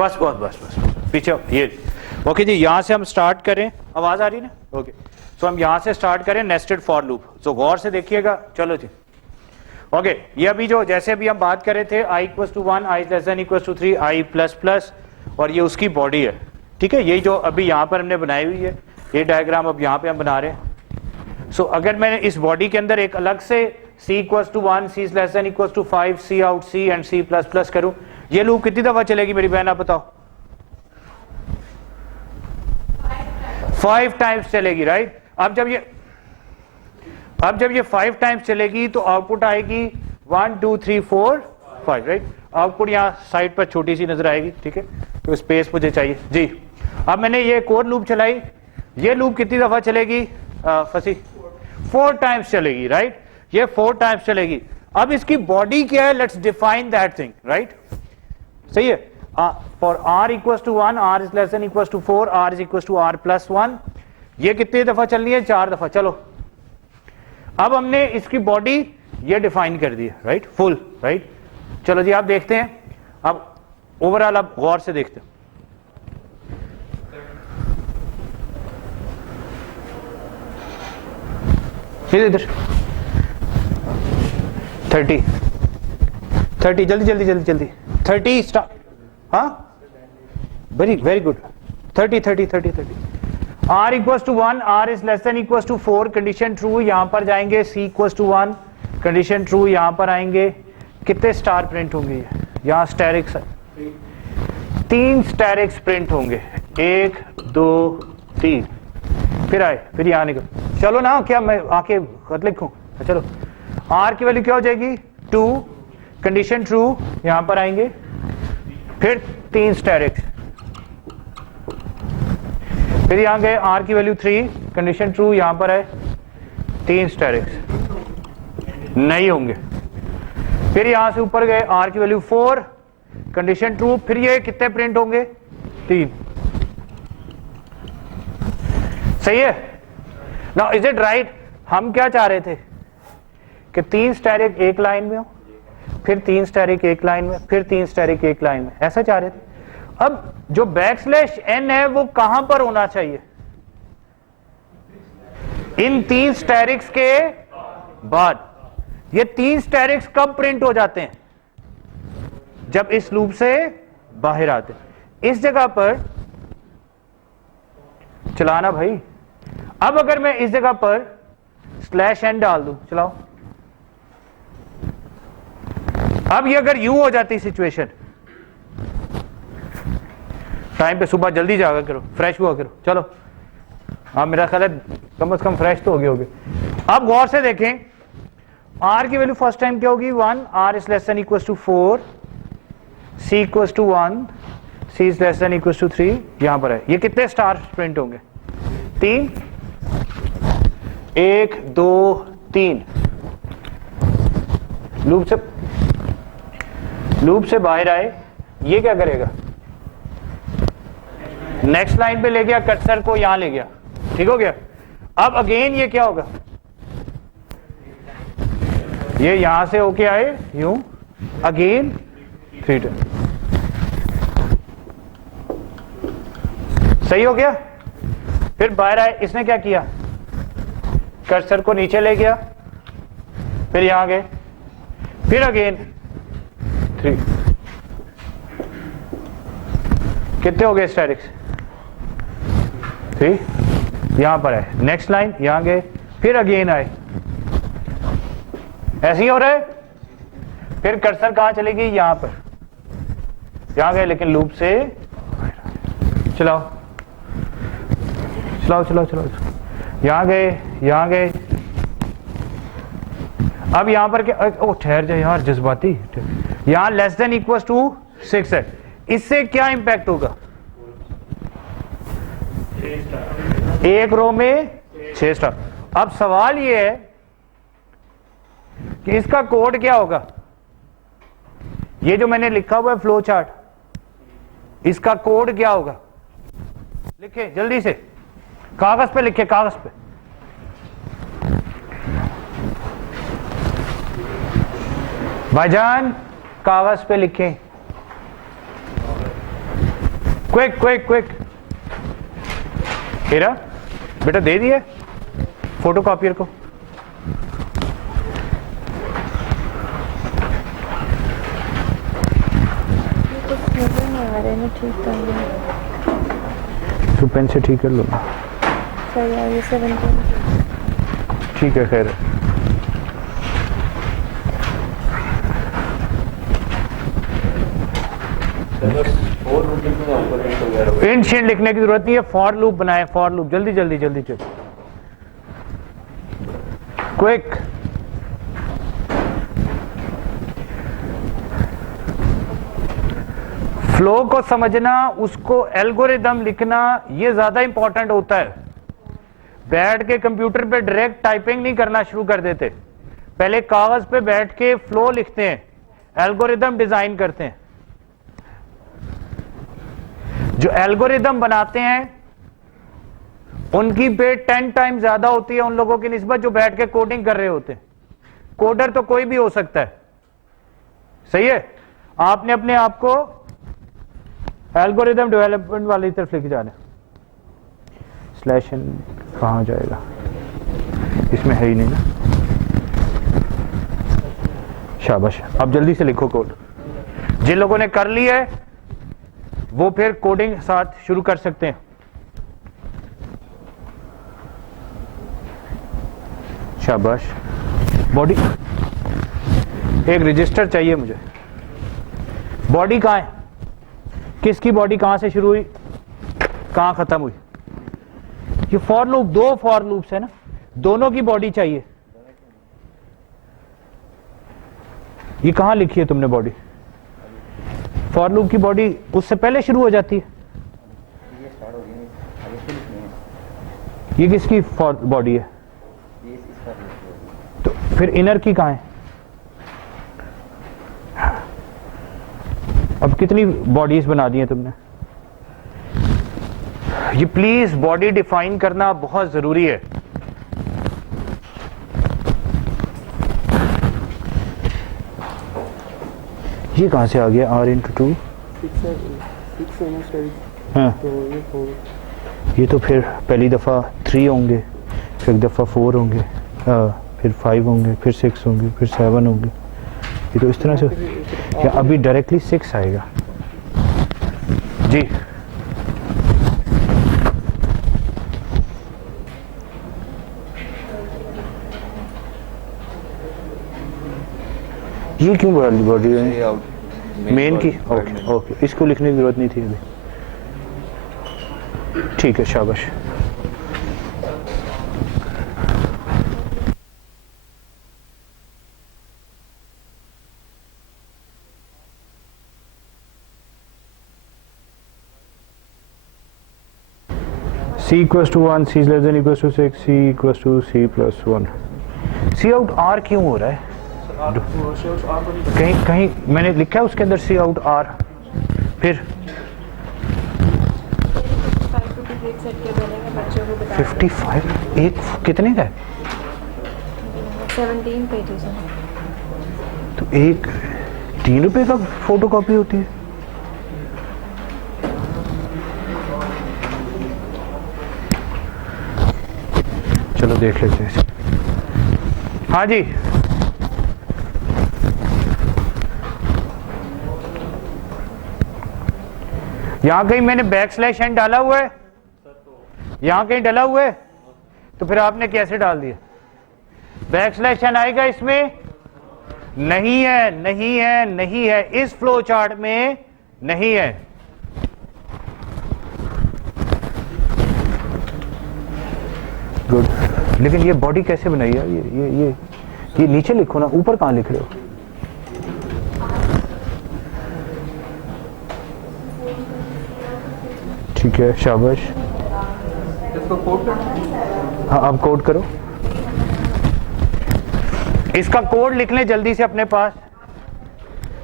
बस बस बस बस पीछे ये ओके जी। यहाँ से हम स्टार्ट करें, आवाज आ रही है ना? ओके सो हम यहाँ से स्टार्ट करें नेस्टेड फॉर लूप। सो गौर से देखिएगा। चलो जी ओके ये अभी जो जैसे अभी हम बात कर रहे थे i equals to 1, i less than equals to 3, i plus plus, और ये उसकी बॉडी है। ठीक है, यही जो अभी यहाँ पर हमने बनाई हुई है, ये डायग्राम अब यहाँ पे हम बना रहे हैं। सो अगर मैंने इस बॉडी के अंदर एक अलग से c equals to 1, c less than equals to 5, c out c and c plus plus करूँ, ये लूप कितनी दफा चलेगी मेरी बहन आप बताओ? 5 टाइम्स चलेगी, राइट? अब जब ये 5 टाइम्स चलेगी तो आउटपुट आएगी 1 2 3 4 5, राइट? आउटपुट यहाँ साइड पर छोटी सी नजर आएगी। ठीक है, तो स्पेस मुझे चाहिए जी। अब मैंने ये एक और लूप चलाई, ये लूप कितनी दफा चलेगी फसी? 4 टाइम्स चलेगी, राइट? ये 4 टाइम्स चलेगी। अब इसकी बॉडी क्या है? Let's define that thing, right? सही है। For r equals to 1, r is less than equals to 4, r is equals to r plus 1, ये कितनी दफा चलनी है? 4 दफा। चलो अब हमने इसकी बॉडी ये डिफाइन कर दी है, राइट? Full, right? चलो जी आप देखते हैं, अब ओवरऑल आप गौर से देखते हैं। इधर 30 जल्दी जल्दी जल्दी जल्दी 30 स्टार्ट। हाँ very very good. 30 r equals to 1, r is less than equals to 4, condition true, यहां पर जाएंगे c equals to 1, condition true, यहां पर आएंगे। कितने स्टार प्रिंट होंगे? यहां स्टैरिक्स 3 स्टैरिक्स प्रिंट होंगे, 1 2 3, फिर आए, फिर यहां निकल। चलो ना, क्या मैं आके खत लिखूं? चलो r की वैल्यू क्या हो जाएगी? 2, कंडीशन ट्रू, यहां पर आएंगे, फिर 3 स्टैरिक्स, फिर यहां गए r की वैल्यू 3, कंडीशन ट्रू, यहां पर है 3 स्टैरिक्स नहीं होंगे। फिर यहां से ऊपर गए r की वैल्यू 4, कंडीशन ट्रू, फिर ये कितने प्रिंट होंगे? 3। सही है ना? Is it right? हम क्या चाह रहे थे कि 3 स्टैरिक एक लाइन में हो, फिर 3 स्टैरिक एक लाइन में, फिर 3 स्टैरिक एक लाइन में, ऐसा चाह रहे थे। अब जो बैकस्लैश n है वो कहां पर होना चाहिए? इन 3 स्टैरिक्स के बाद। ये 3 स्टैरिक्स कब प्रिंट हो जाते हैं? जब इस लूप से बाहर आते हैं। इस जगह पर चलाना भाई। अब अगर मैं इस जगह पर स्लैश n डाल दूं, चलाओ। अब ये अगर यूं हो जाती सिचुएशन, टाइम पे सुबह जल्दी जागा करो, फ्रेश हुआ करो। चलो हाँ, मेरा ख्याल है कम से कम फ्रेश तो होगे। अब गौर से देखें, r की वैल्यू फर्स्ट टाइम क्या होगी? 1, r is less than equals to 4, c equals to 1, c is less than equals to 3, यहां पर है। ये कितने स्टार प्रिंट होंगे? 3, 1 2 3। लूप से बाहर आए, ये क्या करेगा? नेक्स्ट लाइन पे ले गया, कर्सर को यहां ले गया, ठीक हो गया। अब अगेन ये क्या होगा? ये यहां से होके आए यूं, अगेन 3 टाइम। सही हो गया? फिर बाहर आए, इसने क्या किया? कर्सर को नीचे ले गया, फिर यहां गए, फिर अगेन 3। कितने हो गए स्टैरिक्स? 3। यहां पर है नेक्स्ट लाइन, यहां गए, फिर अगेन आए। ऐसे ही हो रहा है। फिर कर्सर कहां चलेगी? यहां पर, यहां गए, लेकिन लूप से चलाओ चलाओ चलाओ चलाओ। यहां गए। अब यहां पर क्या? ओ ठहर जाए यार, जज्बाती। यहां लेस देन इक्वल्स टू 6 है, इससे क्या इंपैक्ट होगा? एक रो में 6 स्टार। अब सवाल ये है कि इसका कोड क्या होगा? ये जो मैंने लिखा हुआ है फ्लो चार्ट, इसका कोड क्या होगा? लिखे जल्दी से, कागज पे लिखे, कागज पे। भाईजान कागज पे लिखें। Quick quick quick. हीरा बेटा दे दिए फोटो कॉपियर को। तो पेन से ठीक कर लो ना। ठीक है खैर। एंशिएंट लिखने की जरूरत नहीं है, फॉर लूप बनाए, फॉर लूप। जल्दी जल्दी जल्दी जल्दी क्विक। फ्लो को समझना, उसको एल्गोरिदम लिखना, ये ज्यादा इंपॉर्टेंट होता है। बैठ के कंप्यूटर पे डायरेक्ट टाइपिंग नहीं करना शुरू कर देते, पहले कागज पे बैठ के फ्लो लिखते हैं, एल्गोरिदम डिजाइन करते हैं। जो एल्गोरिदम बनाते हैं उनकी पे 10 टाइम ज्यादा होती है उन लोगों की निस्बत जो बैठ के कोडिंग कर रहे होते हैं। कोडर तो कोई भी हो सकता है, सही है। आपने अपने आप को एल्गोरिदम डेवलपमेंट वाली तरफ लेके जाना। स्लैश एन कहां जाएगा, इसमें है ही नहीं ना। शाबाश, अब जल्दी से लिखो कोड। जिन लोगों ने कर लिया है वो फिर कोडिंग साथ शुरू कर सकते हैं। शाबाश। बॉडी, एक रजिस्टर चाहिए मुझे। बॉडी कहां है, किसकी बॉडी कहां से शुरू हुई कहां खत्म हुई? ये फॉर लूप, दो फॉर लूप्स है ना, दोनों की बॉडी चाहिए। ये कहां लिखी है तुमने बॉडी? फॉर लूप की बॉडी उससे पहले शुरू हो जाती है। ये किसकी फॉर बॉडी है? तो फिर इनर की कहां है? अब कितनी बॉडीज बना दी हैं तुमने? ये प्लीज बॉडी डिफाइन करना बहुत जरूरी है। ये कहां से आ गया? R into 2 हाँ। ये तो फिर पहली दफा 3 होंगे, फिर एक दफा 4 होंगे, फिर 5 होंगे, फिर 6 होंगे, फिर 7 होंगे। ये तो इस तरह से, या अभी डायरेक्टली 6 आएगा जी। ये क्यों बॉडी है मेन की? ओके ओके, इसको लिखने की जरूरत नहीं थी अभी। ठीक है, शाबाश। C equals to 1, C is less than equals to 6, C equals to C plus 1. C out R क्यों हो रहा है? कहीं कहीं मैंने लिखा है उसके अंदर C out R, फिर 55 एक कितने का है? 17 पेजेस है। तो एक 3 रुपए का फोटो कॉपी होती है। चलो देख लेते हैं। हाँ जी, यहां कहीं मैंने बैक स्लैश एन डाला हुआ है, यहां कहीं डाला हुआ है, तो फिर आपने कैसे डाल दिया? बैक स्लैश एन आएगा इसमें? नहीं है, नहीं है, नहीं है, इस फ्लो चार्ट में नहीं है। गुड, लेकिन ये बॉडी कैसे बनाई है? ये नीचे लिखो ना, ऊपर कहां लिख रहे हो? ठीक है, शाबाश। इसको कोड करो। हाँ, अब कोड करो। इसका कोड लिख लें जल्दी से अपने पास।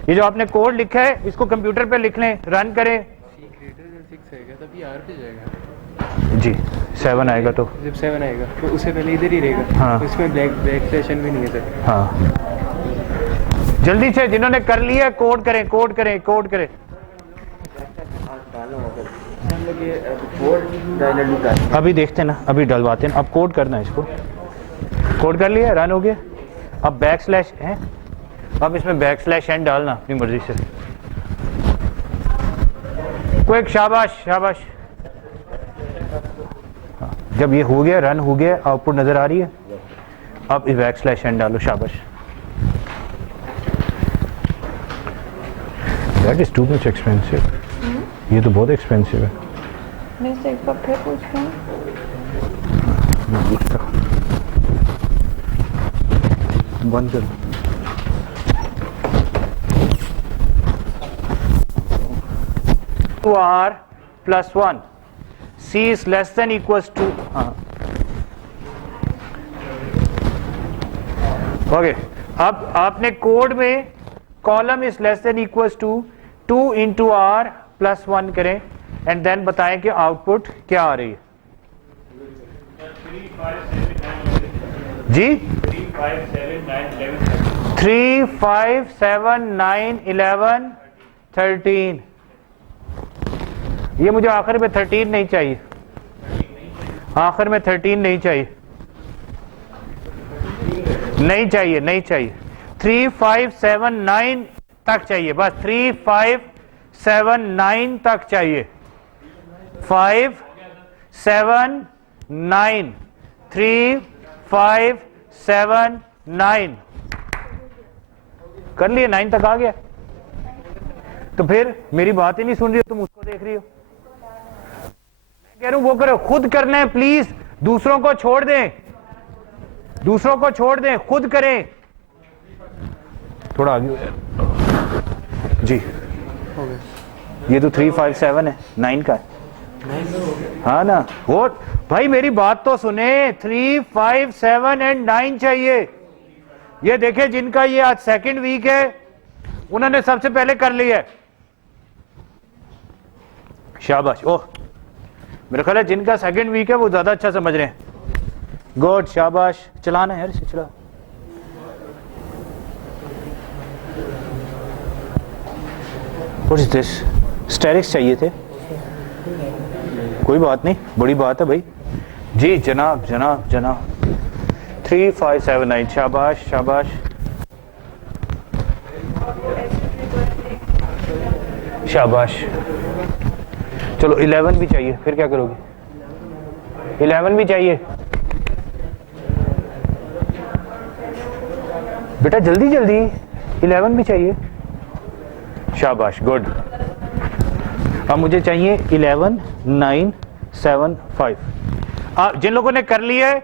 ये जो आपने कोड लिखा है इसको कंप्यूटर पे लिख लें, रन करें। तभी आर पे जाएगा जी, 7 आएगा तो जब 7 आएगा तो उससे पहले इधर ही रहेगा। हाँ। तो इसमें बैक सेशन भी नहीं है सर। हाँ, जल्दी से जिन्होंने कर लिया कोड करें, कोड करें, कोड करें। डालो ये कोड डायरेक्टली कर अभी देखते हैं ना, अभी डलवाते हैं। अब कोड करना है इसको। कोड कर लिया, रन हो गया। अब बैक स्लैश है, अब इसमें बैक स्लैश एन डालना अपनी मर्जी से। क्विक, शाबाश शाबाश। हाँ, जब ये हो गया, रन हो गया, आउटपुट नजर आ रही है। अब बैक स्लैश एन डालो, शाबाश। That is too much expensive. ये तो बहुत एक्सपेंसिव है। मैं से एक बार फिर पूछती हूँ। बंद कर। R plus 1, C is less than equals to, okay. अब आपने कोड में column is less than equals to 2 into R plus 1 करें एंड देन बताएं कि आउटपुट क्या आ रही है। जी 3, 5, 7, 9, 11, 13। ये मुझे आखिर में 13 नहीं चाहिए, आखिर में 13 नहीं चाहिए, नहीं चाहिए, नहीं चाहिए। 3, 5, 7, 9 तक चाहिए, बस 3, 5, 7, 9 तक चाहिए। 5, 7, 9, 3, 5, 7, 9 कर लिए, 9 तक आ गया। तो फिर मेरी बात ही नहीं सुन रही हो, तुम उसको देख रही हो। मैं कह रहा हूं वो करो, खुद करना है प्लीज, दूसरों को छोड़ दें, दूसरों को छोड़ दें, खुद करें। थोड़ा आगे जी। ये तो 3, 5, 7 है, 9 का है। हाँ ना, वो भाई मेरी बात तो सुने। 3, 5, 7 एंड 9 चाहिए। ये देखे जिनका ये आज सेकंड वीक है उन्होंने सबसे पहले कर लिया है, शाबाश। ओह, मेरा ख्याल है जिनका सेकंड वीक है वो ज्यादा अच्छा समझ रहे हैं। गुड, शाबाश। चलाना है यार, इसे चला। What is this? स्टेरिक्स चाहिए थे, कोई बात नहीं, बड़ी बात है भाई। जी जनाब जनाब जनाब। 3, 5, 7, 9, शाबाश शाबाश शाबाश। चलो 11 भी चाहिए, फिर क्या करोगे? 11 भी चाहिए बेटा, जल्दी जल्दी। 11 भी चाहिए, शाबाश, गुड। अब मुझे चाहिए 11, 9, 7, 5। जिन लोगों ने कर लिया है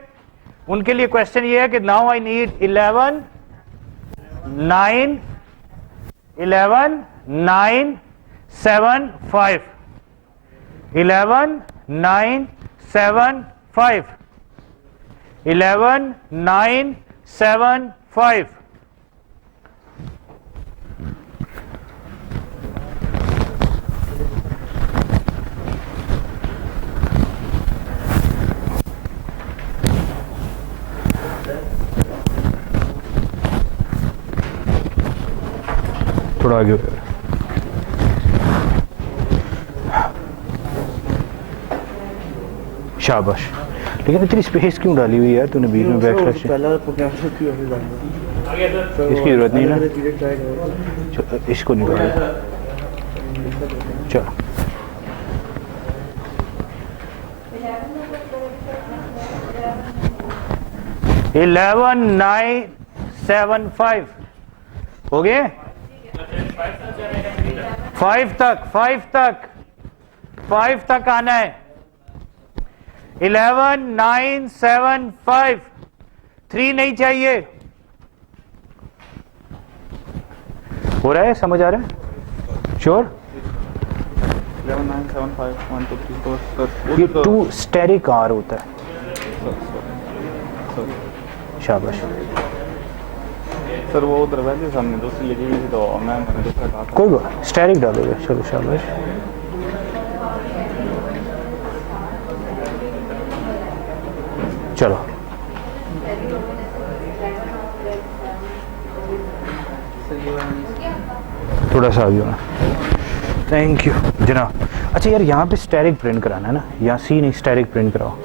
उनके लिए क्वेश्चन ये है कि नाउ आई नीड 11, 9, 11, 9, 7, 5। 11, 9, 7, 5। 11, 9, 7, 5। थोड़ा आगे। शाबाश। लेकिन इतनी स्पेस क्यों डाली हुई है तूने बीच में? बैक स्लैश इसकी जरूरत नहीं ना, इसको निकाल। चलो इलेवन 9, 7, 5 हो गए। 5 तक, 5 तक, 5 तक आना है। 11, 9, 7, 5। 3 नहीं चाहिए। हो रहा है, समझ आ रहा है? श्योर? 11, 9, 7, 5, 1, 2, 3, 4। ये 2 स्टेरिक आर होता है। शाबाश सर, वो उधर वैल्यू सामने दूसरी लिखी हुई थी तो मैंने दूसरा कहा। कोई बात, स्टेरिक डालोगे। चलो शाबाश। चलो थोड़ा सा आगे होना। थैंक यू जनाब। अच्छा यार यहाँ पे स्टेरिक प्रिंट कराना है ना, यहाँ सी नहीं स्टेरिक प्रिंट कराओ।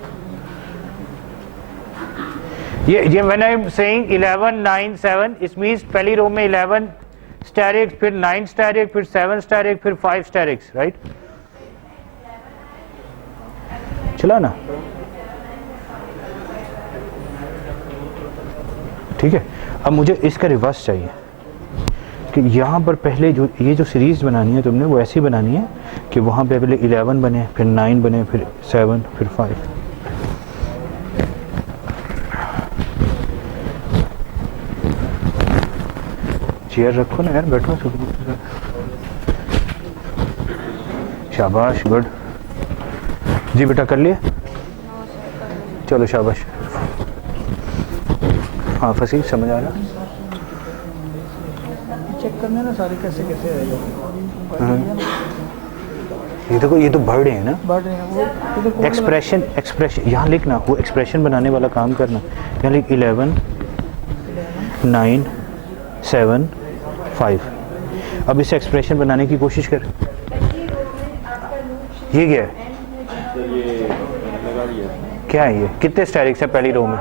ये when I am saying 11 9 7 it means पहली रो में 11 स्टेरिक, फिर 9 स्टेरिक, फिर 7 स्टेरिक, फिर 5 स्टेरिक्स, राइट? चला ना, ठीक है। अब मुझे इसका रिवर्स चाहिए कि यहाँ पर पहले जो ये जो सीरीज बनानी है तुमने वो ऐसी बनानी है कि वहाँ पे पहले 11 बने, फिर 9 बने, फिर 7, फिर 5। चेयर रखो ना यार, बैठो। शाबाश, गुड जी बेटा, कर लिए? चलो शाबाश। हाँ फसी, समझ आ रहा? चेक करना ना सारे कैसे कैसे आएगा। ये तो बढ़ रहे हैं ना, बढ़ रहे हैं वो। एक्सप्रेशन यहाँ लिखना, वो एक्सप्रेशन बनाने वाला काम करना। यहाँ लिख 11 9 7 5। अब इसे एक्सप्रेशन बनाने की कोशिश कर। ये क्या है? क्या है ये? कितने स्टेरिक्स है पहली रो में?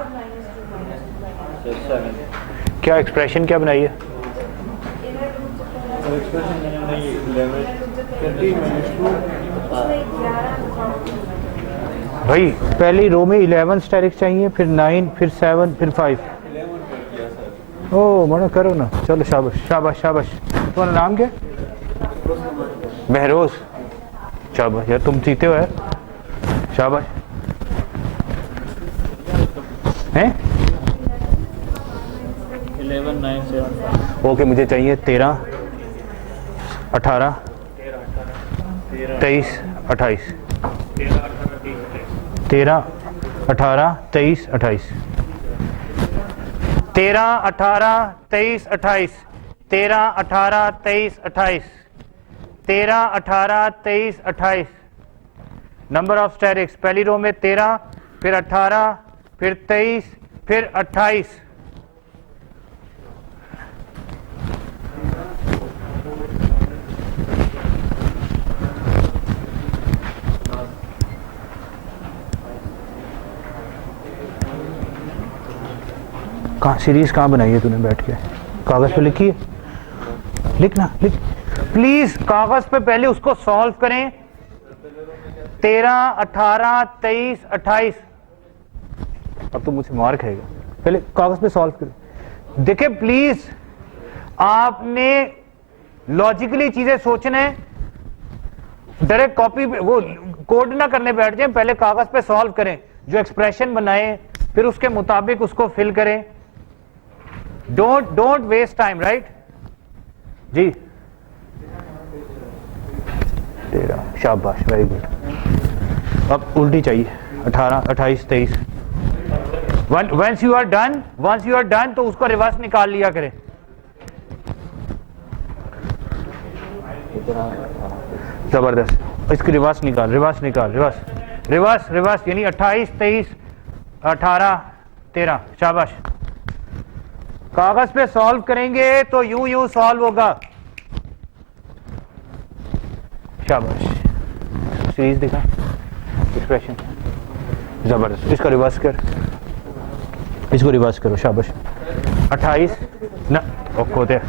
क्या एक्सप्रेशन क्या बनाई है? भाई पहली रो में 11 स्टेरिक्स चाहिए, फिर 9, फिर 7, फिर 5। ओ मना करो ना, चलो शाबाश शाबाश शाबाश। तुम्हारा नाम क्या? महरोज। शाबाश यार, तुम जीते हो यार, शाबाश। हैं 11 9 7 ओके, मुझे चाहिए 13 18 23 28। 13 18 23 28। 13 18 23 28। 13 18 23 28। 13 18 23 28। नंबर ऑफ स्टेरिक्स पहली रो में 13, फिर 18, फिर 23, फिर 28। कहाँ सीरीज कहाँ बनाई है तूने बैठ के? कागज पे लिखी है? लिखना, लिख प्लीज। कागज पे पहले उसको सॉल्व करें। 13 18 23 28। अब तो मुझसे मार खाएगा, पहले कागज पे सॉल्व करें। देखिए प्लीज, आपने लॉजिकली चीजें सोचना है, डायरेक्ट कॉपी पे वो कोड ना करने बैठ जाए। पहले कागज पे सॉल्व करें, जो एक्सप्रेशन बनाए, फिर उसके मुताबिक उसको फिल करें। डोंट वेस्ट टाइम, राइट जी? तेरा शाबाश, वेरी गुड। अब उल्टी चाहिए, 18 28 23। वंस यू आर डन तो उसको रिवर्स निकाल लिया करें। जबरदस्त, इसकी रिवर्स निकाल, रिवर्स यानी 28 23 18 13। शाबाश। कागज पे सॉल्व करेंगे तो यूं सॉल्व होगा। शाबाश। सीरीज दिखा, एक्सप्रेशन जबरदस्त। इसका रिवर्स कर, इसको रिवर्स करो। शाबाश। 28 ना खोते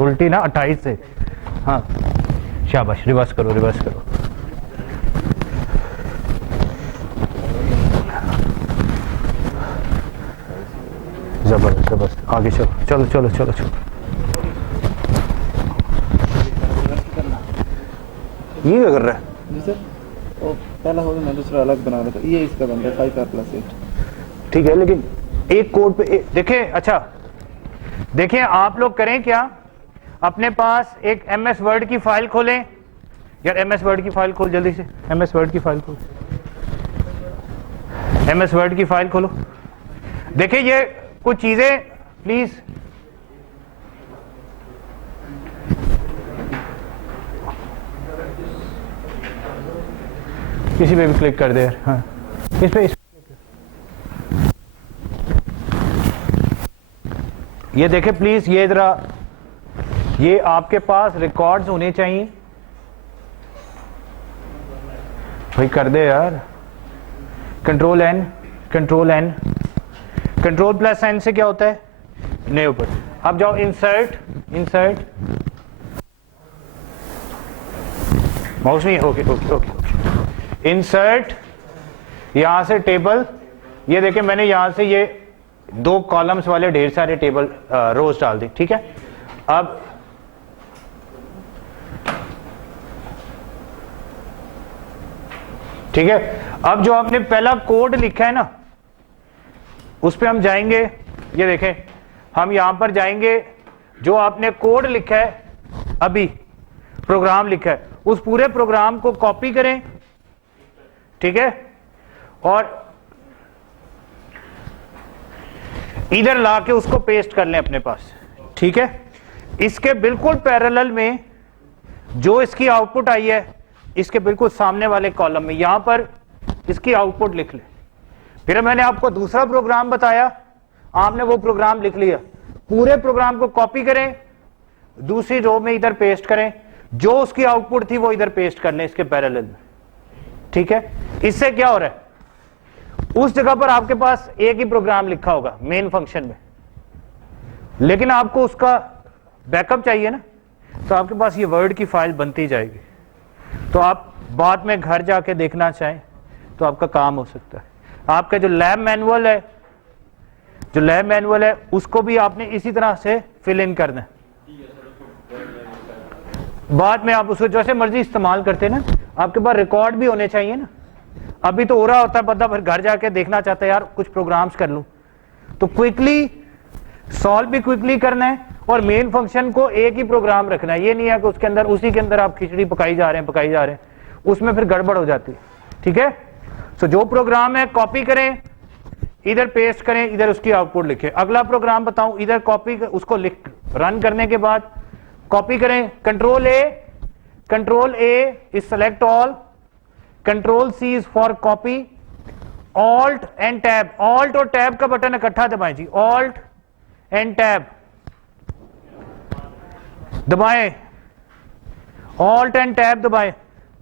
उल्टी ना, 28 से। हाँ शाबाश, रिवर्स करो। जबरदस्त, आगे चलो। ये क्या कर रहा है? जी सर, वो पहला होगा, मैं दूसरा अलग बना रहा था। ये इसका बन रहा है 5R+8। ठीक है, लेकिन एक कोड पे देखें। अच्छा देखें, आप लोग करें क्या, अपने पास एक MS वर्ड की फाइल खोलें। यार MS वर्ड की फाइल खोल जल्दी से। MS वर्ड की फाइल खोल, MS वर्ड की फाइल खोलो। देखिए ये कुछ चीजें प्लीज, किसी पे भी क्लिक कर दे। हाँ इस पे ये देखें प्लीज, ये जरा, ये आपके पास रिकॉर्ड्स होने चाहिए। भाई कर दे यार, control N, control N, control plus N से क्या होता है, नए ऊपर। अब जाओ इंसर्ट, इंसर्ट, माउस नहीं, ओके ओके ओके, इंसर्ट, यहां से टेबल, ये देखें मैंने यहां से ये 2 कॉलम्स वाले ढेर सारे टेबल रोज डाल दी, ठीक है। अब ठीक है, अब जो आपने पहला कोड लिखा है ना, उस पे हम जाएंगे, ये देखें हम यहां पर जाएंगे, जो आपने कोड लिखा है, अभी प्रोग्राम लिखा है, उस पूरे प्रोग्राम को कॉपी करें, ठीक है, और इधर लाके उसको पेस्ट कर लें अपने पास, ठीक है। इसके बिल्कुल पैरेलल में जो इसकी आउटपुट आई है, इसके बिल्कुल सामने वाले कॉलम में यहां पर इसकी आउटपुट लिख ले। फिर मैंने आपको दूसरा प्रोग्राम बताया, आपने वो प्रोग्राम लिख लिया, पूरे प्रोग्राम को कॉपी करें, दूसरी रो में इधर पेस्ट करें, जो उसकी आउटपुट थी वो इधर पेस्ट कर लें इसके पैरेलल में, ठीक है। इससे क्या हो रहा है, उस जगह पर आपके पास एक ही प्रोग्राम लिखा होगा मेन फंक्शन में, लेकिन आपको उसका बैकअप चाहिए ना, तो आपके पास ये वर्ड की फाइल बनती जाएगी, तो आप बाद में घर जाके देखना चाहें तो आपका काम हो सकता है। आपका जो लैब मैनुअल है, जो लैब मैनुअल है उसको भी आपने इसी तरह से फिल इन करना है, बाद में आप उसको जैसे मर्जी इस्तेमाल करते हैं ना, आपके पास रिकॉर्ड भी होने चाहिए ना। अभी तो हो रहा होता है बंदा, फिर घर जाके देखना चाहता है यार कुछ प्रोग्राम्स कर लूं, तो क्विकली सॉल्व भी क्विकली करना है, और मेन फंक्शन को एक ही प्रोग्राम रखना है। ये नहीं है कि उसके अंदर उसी के अंदर आप खिचड़ी पकाई जा रहे हैं, उसमें फिर गड़बड़ हो जाती है, ठीक है। तो जो प्रोग्राम है कॉपी करें, इधर पेस्ट करें, इधर उसकी आउटपुट लिखें। अगला प्रोग्राम बताऊं, इधर कॉपी, उसको लिख रन करने के बाद कॉपी करें, control A is select all, control C is for copy, alt and tab, alt और टैब का बटन इकट्ठा दबाएं जी, ऑल्ट एंड टैब दबाएं, ऑल्ट एंड टैब दबाएं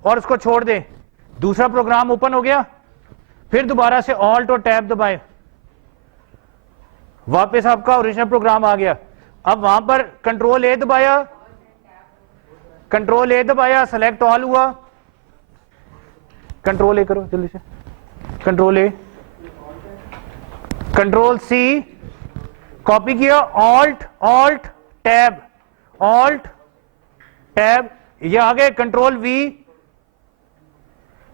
और उसको छोड़ दें। दूसरा प्रोग्राम ओपन हो गया, फिर दोबारा से ऑल्ट और टैब दबाएं, वापस आपका ओरिजिनल प्रोग्राम आ गया। अब वहां पर कंट्रोल ए दबाया, कंट्रोल ए दबाया, सेलेक्ट ऑल हुआ, कंट्रोल ए करो जल्दी से, control A, control C copy किया, alt alt tab, alt tab, ये आ गए, कंट्रोल वी,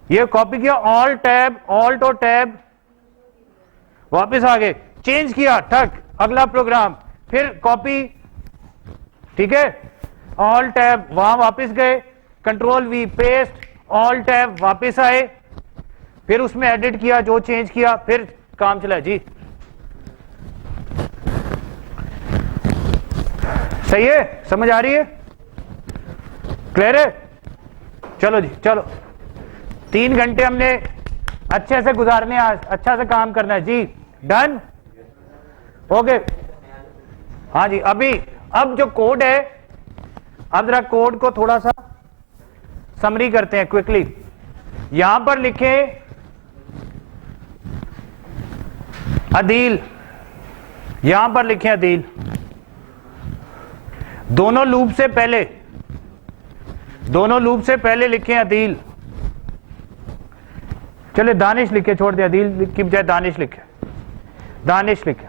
ये कॉपी किया, ऑल्ट टैब, ऑल्ट और टैब, वापस आ गए, चेंज किया, ठक अगला प्रोग्राम, फिर कॉपी, ठीक है, ऑल्ट टैब, वहां वापस गए, control we paste, all tab, वापस आए, फिर उसमें एडिट किया, जो चेंज किया, फिर काम चला जी। सही है, समझ आ रही है, क्लियर है। चलो जी चलो, 3 घंटे हमने अच्छे से गुजारने, आज अच्छा से काम करना है जी, डन, ओके। हाँ जी, अभी अब जो कोड है, अब जरा कोड को थोड़ा सा समरी करते हैं क्विकली। यहां पर लिखें अदील, यहां पर लिखें अदील, दोनों लूप से पहले, दोनों लूप से पहले लिखें अदील, चले दानिश लिखे, छोड़ दिया, अदील की बजाय दानिश लिखे, दानिश लिखे,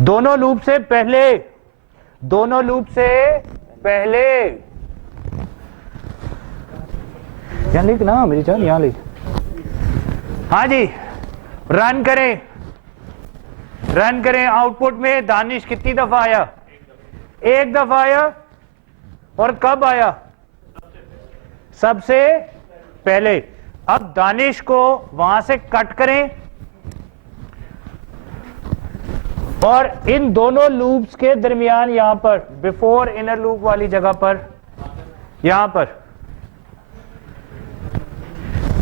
दोनों लूप से पहले, दोनों लूप से पहले, यहां लिख ना मेरी जान, यहां लिख, हाँ जी, रन करें, रन करें। आउटपुट में दानिश कितनी दफा आया, 1 दफा आया, और कब आया, सबसे पहले। अब दानिश को वहां से कट करें, और इन दोनों लूप्स के दरमियान यहां पर बिफोर इनर लूप वाली जगह पर, यहां पर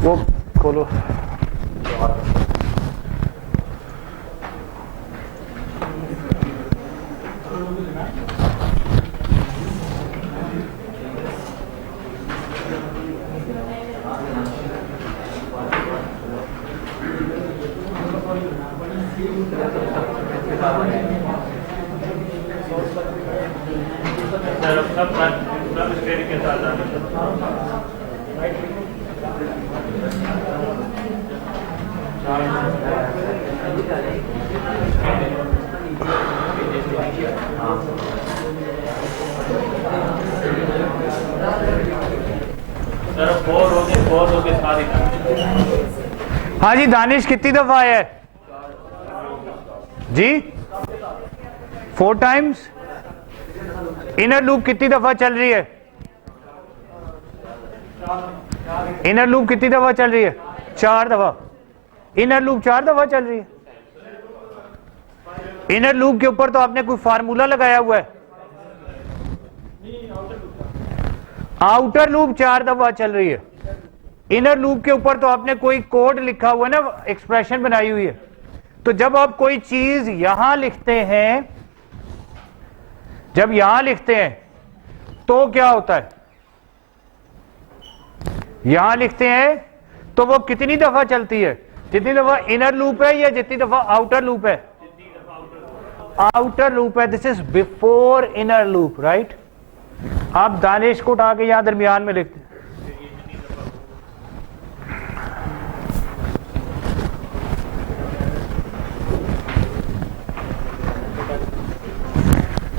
वो खोलो, हाँ जी दानिश कितनी दफा आया है जी? 4 टाइम्स। इनर लूप कितनी दफा चल रही है? इनर लूप कितनी दफा चल रही है? 4 दफा। इनर लूप 4 दफा चल रही है। इनर लूप के ऊपर तो आपने कोई फार्मूला लगाया हुआ है। आउटर लूप 4 दफा चल रही है। इनर लूप के ऊपर तो आपने कोई कोड लिखा हुआ है ना, एक्सप्रेशन बनाई हुई है। तो जब आप कोई चीज यहां लिखते हैं, जब यहां लिखते हैं तो क्या होता है? यहां लिखते हैं तो वो कितनी दफा चलती है? जितनी दफा इनर लूप है या जितनी दफा आउटर लूप है? आउटर लूप है। This is before inner loop, right? आप दानिश को उठा के यहां दरमियान में लिखते हैं।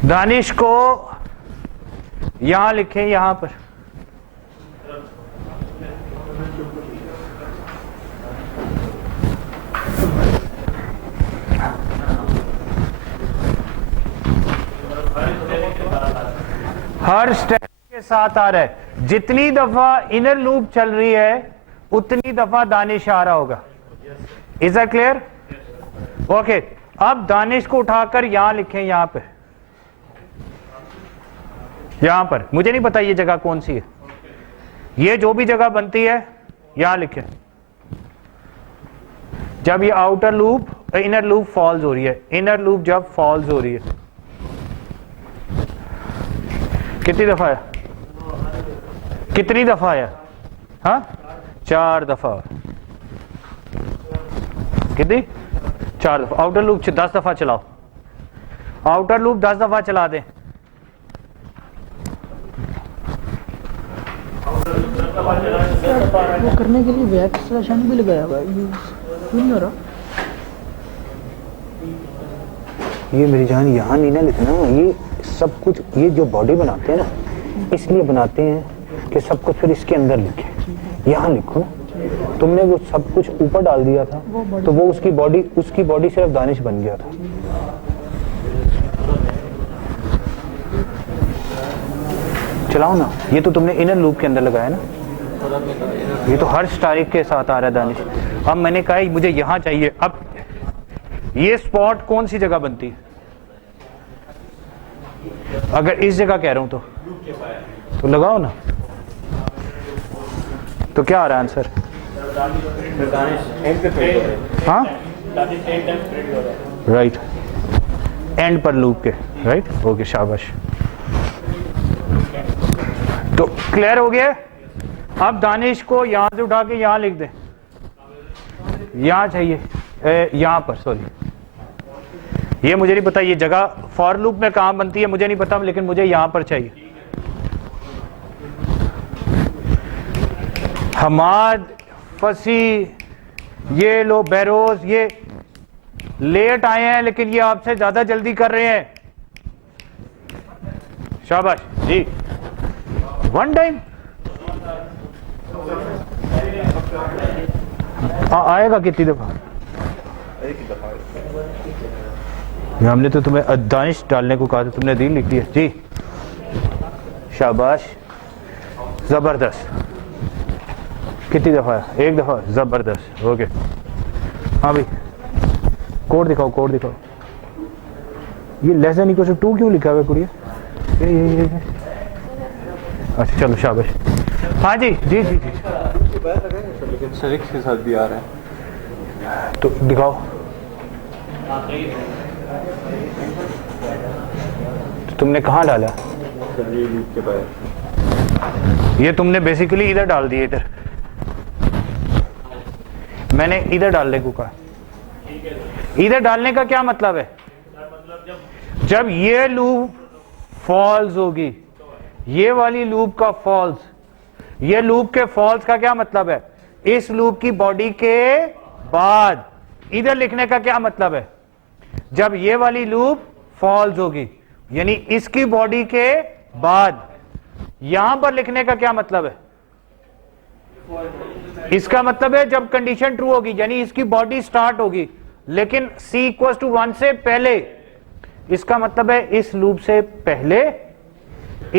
दानिश को यहां लिखें, यहां पर। हर स्टेप के साथ आ रहा है। जितनी दफा इनर लूप चल रही है उतनी दफा दानिश आ रहा होगा। Is that clear? ओके, अब दानिश को उठाकर यहां लिखें, यहां पे, यहां पर। मुझे नहीं पता ये जगह कौन सी है। ये जो भी जगह बनती है यहां लिखें। जब ये outer loop inner loop false हो रही है, इनर लूप जब फॉल्स हो रही है, कितनी दफा है? कितनी दफा है? हाँ, 4 दफा। कितनी? 4 दफा। आउटर लूप 10 दफा चलाओ। आउटर लूप 10 दफा चला दें। वो करने के लिए बैक स्लैशन भी लगाया हुआ है, क्यों नहीं हो रहा? ये मेरी जान यहाँ नहीं ना लिखना। ये सब कुछ, ये जो बॉडी बनाते हैं ना, इसलिए बनाते हैं कि सब कुछ फिर इसके अंदर लिखे। यहाँ लिखो ना, तुमने वो सब कुछ ऊपर डाल दिया था तो वो उसकी बॉडी सिर्फ दानिश बन गया था। चलाओ ना। ये तो तुमने इनर लूप के अंदर लगाया ना, ये तो हर स्टारिक के साथ आ रहा है दानिश। अब मैंने कहा मुझे यहाँ चाहिए। अब ये स्पॉट कौन सी जगह बनती है? अगर इस जगह कह रहा हूं तो लगाओ ना। तो क्या आ रहा है आंसर? हाँ, राइट, एंड पर लूप के, राइट। ओके, शाबाश। तो क्लियर हो गया। अब दानिश को यहां से उठा के यहां लिख दें। यहां चाहिए, यहां पर, सॉरी, ये मुझे नहीं पता ये जगह फॉर लूप में कहां बनती है, मुझे नहीं पता, लेकिन मुझे यहां पर चाहिए। हमाद, फसी, ये लो बैरोज, ये लेट आए हैं लेकिन ये आपसे ज्यादा जल्दी कर रहे हैं। शाबाश जी। 1 टाइम आएगा कितनी दफा? हमने तो तुम्हें दानिश डालने को कहा था, तुमने दी लिख दिया जी। शाबाश, जबरदस्त। कितनी दफा है? 1 दफा। जबरदस्त, ओके। हाँ भाई, कोड दिखाओ, कोड दिखाओ। ये लेस देन इक्वल टू 2 क्यों लिखा हुआ है कुड़िया? ये अच्छा, चलो शाबाश। हाँ जी जी जी जी, लेकिन शरीक के साथ भी आ रहा है, तो दिखाओ। तो तुमने कहाँ डाला? के बाद ये तुमने बेसिकली इधर डाल दिए, इधर। मैंने इधर डालने को कहा। इधर डालने का क्या मतलब है? जब ये लूप फॉल्स होगी, ये वाली लूप का फॉल्स, ये लूप के फॉल्स का क्या मतलब है? इस लूप की बॉडी के बाद। इधर लिखने का क्या मतलब है? जब ये वाली लूप फॉल्स होगी, यानी इसकी बॉडी के बाद। यहां पर लिखने का क्या मतलब है? इसका मतलब है जब कंडीशन ट्रू होगी, यानी इसकी बॉडी स्टार्ट होगी, लेकिन c = 1 से पहले। इसका मतलब है इस लूप से पहले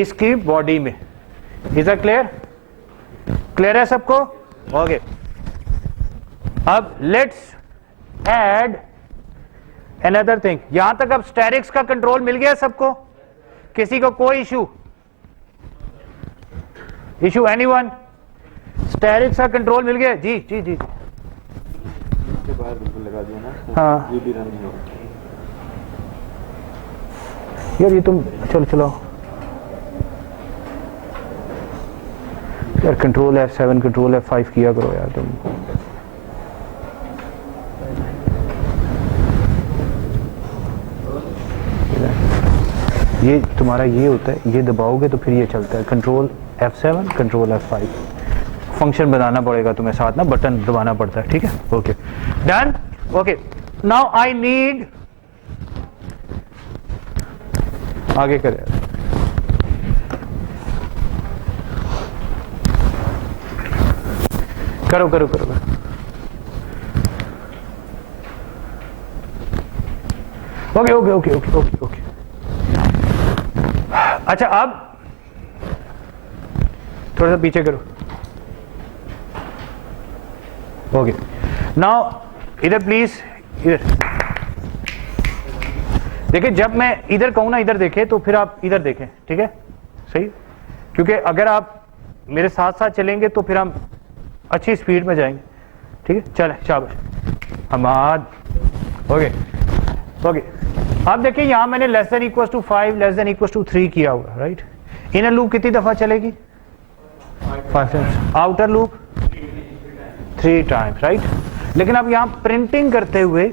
इसकी बॉडी में। Is that clear? क्लियर है सबको? ओके। अब लेट्स ऐड अनदर थिंग। यहां तक अब स्टैटिक्स का कंट्रोल मिल गया सबको? किसी को कोई इशू एनीवन? स्टैटिक्स का कंट्रोल मिल गया? जी जी जी। इसके बाहर बिल्कुल लगा दिया ना। हाँ ये भी रन नहीं होगा। यार ये तुम चलो चलो यार, कंट्रोल F7 कंट्रोल F5 किया करो यार तुम। ये तुम्हारा ये होता है, ये दबाओगे तो फिर ये चलता है। Control F7 control F5 function बनाना पड़ेगा तुम्हें, साथ ना बटन दबाना पड़ता है। ठीक है, okay done. Okay now I need, आगे करें। करो करो करो करो। Okay okay okay okay okay okay. अच्छा अब थोड़ा सा पीछे करो। ओके नाउ इधर प्लीज, इधर देखिए। जब मैं इधर कहूं ना इधर देखें, तो फिर आप इधर देखें। ठीक है, सही? क्योंकि अगर आप मेरे साथ साथ चलेंगे तो फिर हम अच्छी स्पीड में जाएंगे। ठीक है, चले शाबाश हमाद। Okay okay. अब देखिए यहां मैंने less than equal to 5 less than equal to 3 किया हुआ, राइट? इनर लूप कितनी दफा चलेगी? 5 times. Outer loop 3 times, right? लेकिन अब यहां प्रिंटिंग करते हुए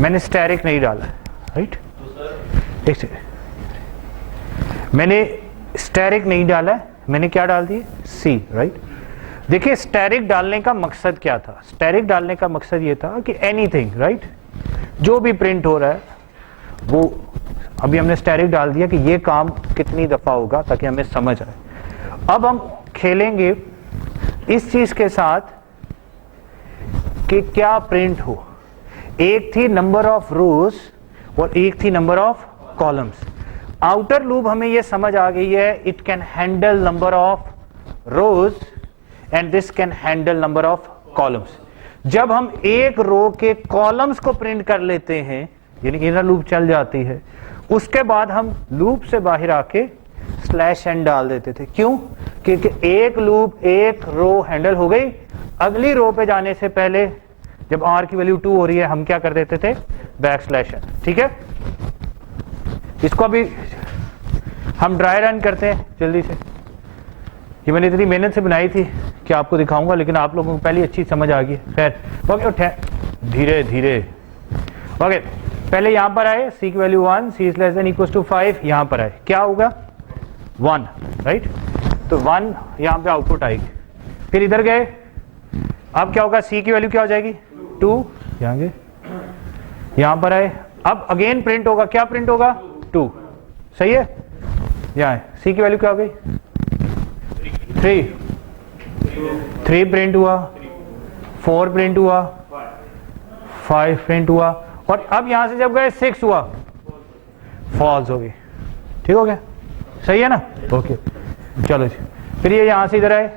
मैंने स्टैटिक नहीं डाला, राइट? एक सेकंड, मैंने स्टैटिक नहीं डाला, मैंने क्या डाल दिया? सी, राइट? देखिए स्टैटिक डालने का मकसद क्या था? स्टैटिक डालने का मकसद ये था कि एनीथिंग, राइट, जो भी प्रिंट हो रहा है वो, अभी हमने स्टैटिक डाल दिया कि ये काम कितनी दफा होगा ताकि हमें समझ आए। अब हम खेलेंगे इस चीज के साथ कि क्या प्रिंट हो। एक थी नंबर ऑफ रोज और एक थी number of columns. Outer loop हमें यह समझ आ गई है, it can handle number of rose and this can handle number of columns. जब हम एक रो के कॉलम्स को प्रिंट कर लेते हैं, यानी इनर लूप चल जाती है, उसके बाद हम लूप से बाहर आके /n डाल देते थे। क्यों? क्योंकि एक लूप एक रो हैंडल हो गई, अगली रो पे जाने से पहले जब r की वैल्यू 2 हो रही है हम क्या कर देते थे? \n। ठीक है, इसको अभी हम ड्राई रन करते हैं जल्दी से। ये मैंने इतनी मेहनत से बनाई थी कि आपको दिखाऊंगा, लेकिन आप लोगों को पहले अच्छी समझ आ गई। खैर ओके, उठे धीरे धीरे। ओके, पहले यहां पर आए c की value 1, c is less than equal to 5। यहां पर आए, क्या होगा? 1, राइट? तो 1 यहां पे आउटपुट आएगी। फिर इधर गए, अब क्या होगा? c की वैल्यू क्या हो जाएगी? 2। यहां गए, यहां पर आए, अब अगेन प्रिंट होगा। क्या प्रिंट होगा? 2। सही है? यहां c की वैल्यू क्या हो गई? 3 प्रिंट हुआ, 4 प्रिंट हुआ, 5 प्रिंट हुआ, और अब यहां से जब गए 6 हुआ, फॉल्स हो गई। ठीक हो गया? सही है ना? ओके चलो जी। फिर ये यहां से इधर आए,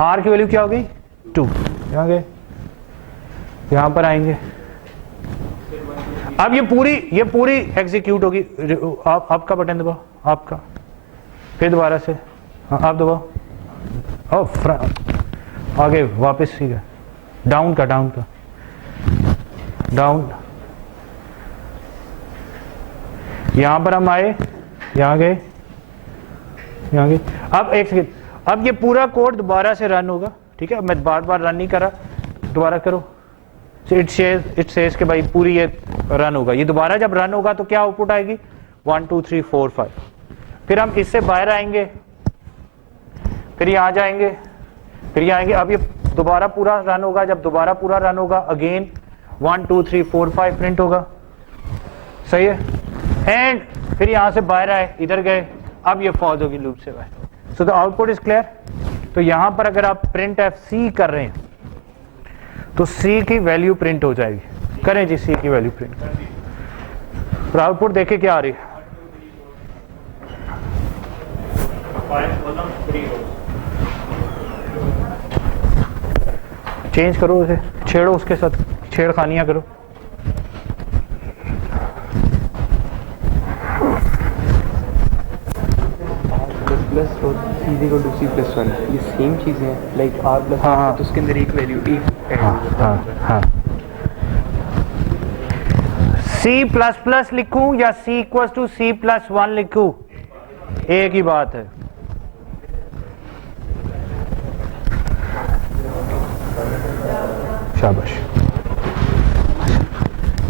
r की वैल्यू क्या हो गई? 2। यहां गए, यहां पर आएंगे, अब ये पूरी एग्जीक्यूट होगी। आपका बटन दबाओ, आपका, फिर दोबारा से, हाँ आप दबाओ, आगे वापस सीधा, डाउन का डाउन, यहां पर हम आए, यहां गए, यहां गए। अब एक सेकेंड, अब ये पूरा कोड दोबारा से रन होगा। ठीक है, मैं बार बार रन नहीं कर रहा, दोबारा करो। इट सेज के भाई पूरी ये रन होगा, ये दोबारा जब रन होगा तो क्या आउटपुट आएगी 1 2 3 4 5। फिर हम इससे बाहर आएंगे, फिर यहाँ जाएंगे, फिर यहाँ आएंगे। अब ये दोबारा पूरा रन होगा, जब दोबारा पूरा रन होगा अगेन 1 2 3 4 5 प्रिंट होगा, सही है। एंड फिर यहाँ से बाहर आए, इधर गए, अब ये फॉल्स होगी लूप से बाहर। So the output is clear. तो यहाँ पर अगर आप प्रिंट एफ सी कर रहे हैं तो सी की वैल्यू प्रिंट हो जाएगी। करें जी सी की वैल्यू प्रिंट, और आउटपुट देखे क्या आ रही है। चेंज करो उसे, छेड़ो उसके साथ, छेड़खानियां करो। प्लस और सीधे को टू सी प्लस वन, ये सेम चीज़ें हैं लाइक आर प्लस। हाँ, तो उसके अंदर एक वैल्यू एक। हाँ सी प्लस प्लस लिखूं या C equal to C plus one लिखूं, एक ही बात है। शाबाश।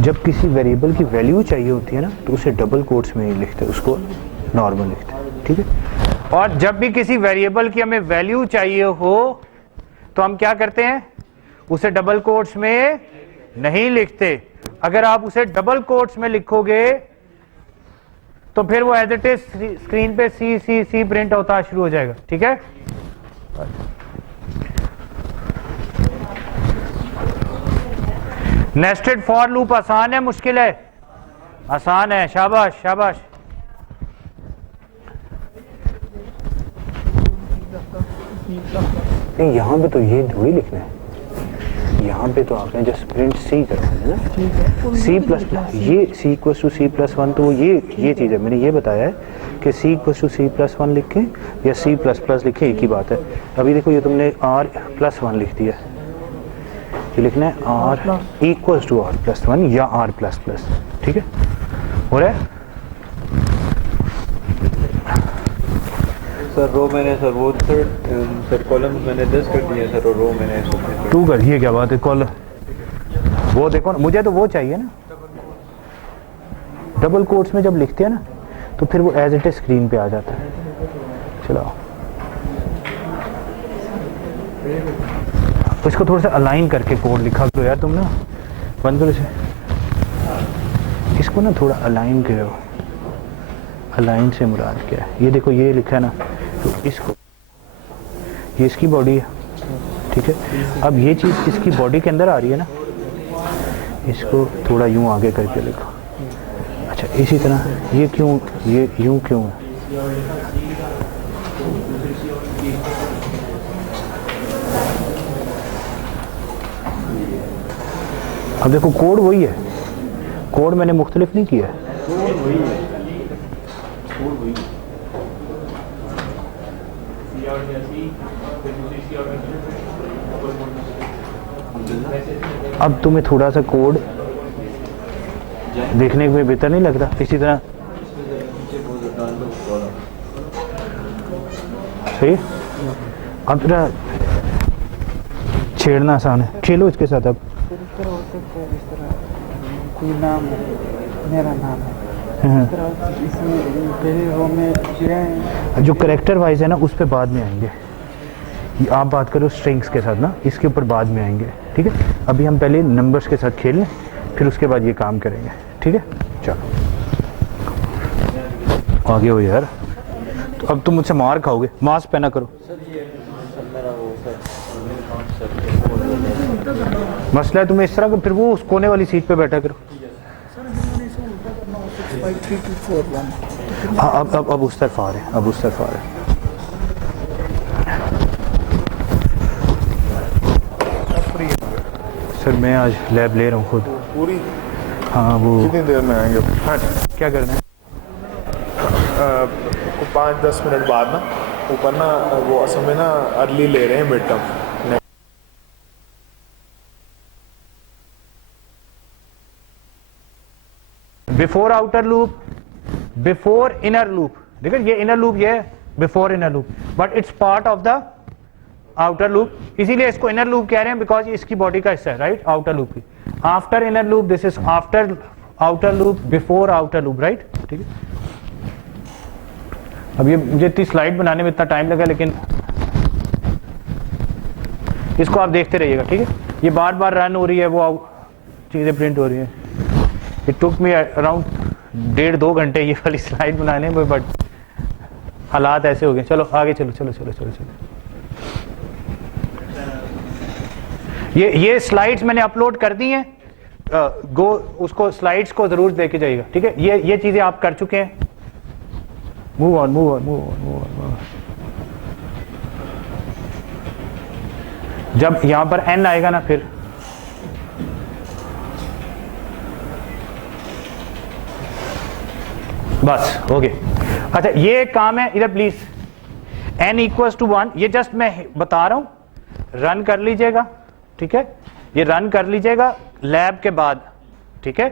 जब किसी वेरिएबल की वैल्यू चाहिए होती है ना तो उसे डबल कोट्स में ही लिखते हैं, उसको नॉर्मल लिखते हैं, ठीक है। और जब भी किसी वेरिएबल की हमें वैल्यू चाहिए हो तो हम क्या करते हैं, उसे डबल कोट्स में नहीं लिखते। अगर आप उसे डबल कोट्स में लिखोगे तो फिर वो एज इट इज स्क्रीन पे सी सी सी प्रिंट होता शुरू हो जाएगा, ठीक है। नेस्टेड फॉर लूप आसान है मुश्किल है? आसान है, शाबाश शाबाश। नहीं यहाँ पे तो ये थोड़ी लिखना है, यहाँ पे तो आपने जस्ट प्रिंट सी करवाना है ना, सी प्लस प्लस, ये C equal to C plus one, तो ये चीज़ है। मैंने ये बताया है कि C equal to C plus one लिखें या सी प्लस प्लस लिखें, एक ही बात है। अभी देखो ये तुमने आर प्लस वन लिख दिया, ये लिखना है R equal to R plus one या आर प्लस प्लस, ठीक है। हो रहा है सर रो मैंने सर वो सर कॉलम मैंने 10 कर दिए सर, और रो मैंने 2 कर। ये क्या बात है, कॉल वो देखो ना, मुझे तो वो चाहिए ना। डबल कोट्स में जब लिखते हैं ना तो फिर वो एज इट इज स्क्रीन पे आ जाता है। चलो इसको थोड़ा सा अलाइन करके कोड लिखा करो यार तुम ना, बंद करो इसे, इसको ना थोड़ा अलाइन करो। अलाइन से मुराद क्या है, ये देखो ये लिखा है ना, तो इसको, ये इसकी बॉडी है, ठीक है। अब ये चीज़ इसकी बॉडी के अंदर आ रही है ना, इसको थोड़ा यूं आगे करके लिखो। अच्छा इसी तरह ये क्यों, ये यूं क्यों है, अब देखो कोड वही है, कोड मैंने मुख्तलिफ नहीं किया है। अब तुम्हें थोड़ा सा कोड देखने में बेहतर नहीं लगता? इसी तरह सही। अब तेरा छेड़ना आसान है, खेलो इसके साथ। अब कोई नाम है, मेरा नाम है, इसमें पहले रो में चिड़िया जो करेक्टर वाइज है ना उस पे बाद में आएंगे। आप बात करो स्ट्रिंग्स के साथ ना, इसके ऊपर बाद में आएंगे, ठीक है। अभी हम पहले नंबर्स के साथ खेल लें, फिर उसके बाद ये काम करेंगे, ठीक है। चलो आगे हो यार, तो अब तुम मुझसे मार खाओगे। मास्क पहना करो। मसला है तुम्हें इस तरह का, फिर वो उस कोने वाली सीट पे बैठा करो। हाँ अब उस तरफ आ रहे हैं, अब उस तरफ आ रहे हैं। सर मैं आज लैब ले रहा हूँ खुद पूरी। हाँ वो कितनी देर में आएंगे? हाँ क्या करना है? 5-10 मिनट बाद ना ऊपर ना वो असल में ना अर्ली ले रहे हैं mid term. Before outer loop, before inner loop. देखो ये इनर लूप, ये before inner loop, but it's part of the outer loop, इसीलिए इसको इनर लूप कह रहे हैं बिकॉज इसकी बॉडी का हिस्सा है, राइट, आउटर लूप की। After inner loop, this is after outer loop, before outer loop, right, ठीक है। अब ये मुझे इतनी स्लाइड बनाने में इतना टाइम लगा, लेकिन इसको आप देखते रहिएगा, ठीक है। ये बार बार रन हो रही है, वो चीजें प्रिंट हो रही है। इट टुक मी अराउंड 1.5-2 घंटे ये वाली स्लाइड बनाने में, बट हालात ऐसे हो गए। चलो आगे चलो चलो चलो चलो चलो। ये स्लाइड्स मैंने अपलोड कर दी हैं, गो उसको स्लाइड्स को जरूर देके जाइएगा, ठीक है। ये चीजें आप कर चुके हैं। Move on move on move on move on. जब यहां पर एन आएगा ना, फिर बस ओके। अच्छा ये काम है इधर प्लीज, n इक्वल्स टू 1, ये जस्ट मैं बता रहा हूं, रन कर लीजिएगा, ठीक है। ये रन कर लीजिएगा लैब के बाद, ठीक है।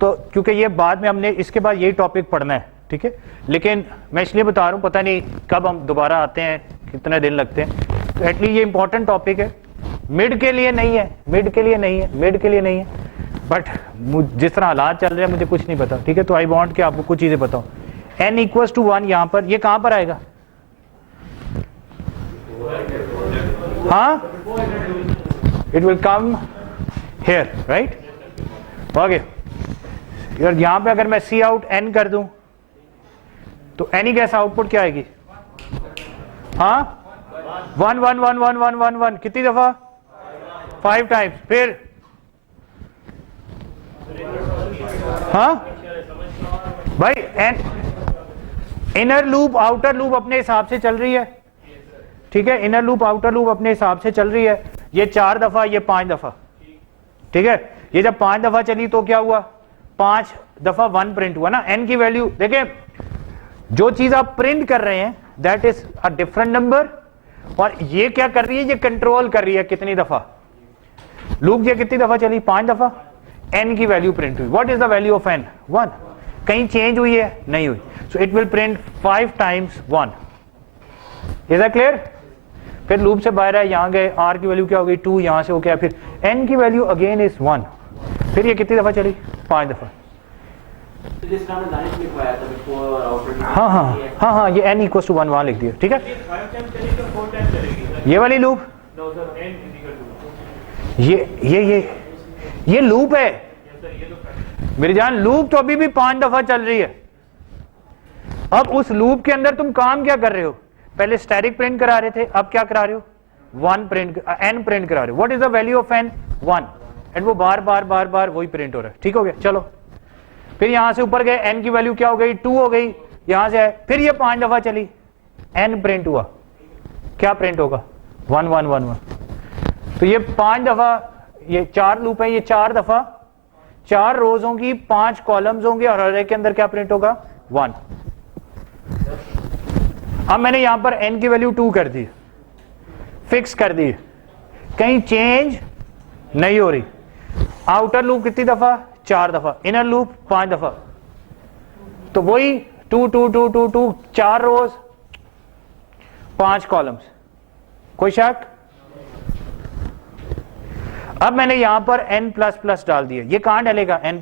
तो क्योंकि ये बाद में हमने इसके बाद यही टॉपिक पढ़ना है, ठीक है। लेकिन मैं इसलिए बता रहा हूं, पता नहीं कब हम दोबारा आते हैं, कितने दिन लगते हैं, तो एटलीस्ट ये इंपॉर्टेंट टॉपिक है। मिड के लिए नहीं है, मिड के लिए नहीं है, मिड के लिए नहीं है, बट जिस तरह हालात चल रहे हैं मुझे कुछ नहीं पता, ठीक है। तो आई वांट कि आपको कुछ चीजें बताओ। n इक्वल्स टू 1 यहां पर, ये कहां पर आएगा? हाँ, it will come here, right, okay. यहां पे अगर मैं सी आउट n कर दूं तो एनी गैस आउटपुट क्या आएगी? हाँ 1 1 1 1 1 1 1 कितनी दफा? 5 टाइम्स। फिर हाँ भाई, an inner loop outer loop अपने हिसाब से चल रही है, ठीक है। इनर लूप आउटर लूप अपने हिसाब से चल रही है। ये 4 दफा, ये 5 दफा, ठीक है। ये जब 5 दफा चली तो क्या हुआ? 5 दफा 1 प्रिंट हुआ ना। एन की वैल्यू देखें, जो चीज आप प्रिंट कर रहे हैं that is a different number, और ये क्या कर रही है? ये कंट्रोल कर रही है कितनी दफा लूप, ये कितनी दफा चली? 5 दफा। n की वैल्यू प्रिंट हुई। What is the value of n? 1। कहीं चेंज हुई है? नहीं हुई। So it will print 5 times 1। Is that clear? फिर लूप से बाहर है, यहां गए, r की वैल्यू क्या हो गई? 2, यहां से हो गया, फिर n की वैल्यू अगेन इज 1। फिर ये कितनी दफा चली? 5 दफा। हाँ हाँ हाँ हाँ, ये n इक्वल टू 1 वहां लिख दिया, ठीक है। ये वाली लूप, ये लूप है मेरी जान। लूप तो अभी भी 5 दफा चल रही है। अब उस लूप के अंदर तुम काम क्या कर रहे हो? पहले स्टैटिक प्रिंट करा रहे थे, अब क्या करा रहे हो? n प्रिंट करा रहे हो। What is the value of n? 1। And वो बार बार बार बार वही प्रिंट हो रहा है, ठीक हो गया। चलो फिर यहां से ऊपर गए, n की वैल्यू क्या हो गई? 2 हो गई, यहां से है, फिर ये 5 दफा चली, n प्रिंट हुआ, क्या प्रिंट होगा? 1 1 1 1। तो ये 5 दफा, ये 4 लूप है, ये 4 दफा 4 रोज होंगी, 5 कॉलम्स होंगे, और हर एक के अंदर क्या प्रिंट होगा? 1। अब मैंने यहां पर n की वैल्यू 2 कर दी, फिक्स कर दी, कहीं चेंज नहीं हो रही। आउटर लूप कितनी दफा? 4 दफा। इनर लूप 5 दफा। तो वही 2 2 2 2 2, 4 रोज 5 कॉलम्स। कोई शक? अब मैंने यहां पर n++ डाल दिया। ये कहां डालेगा? n++,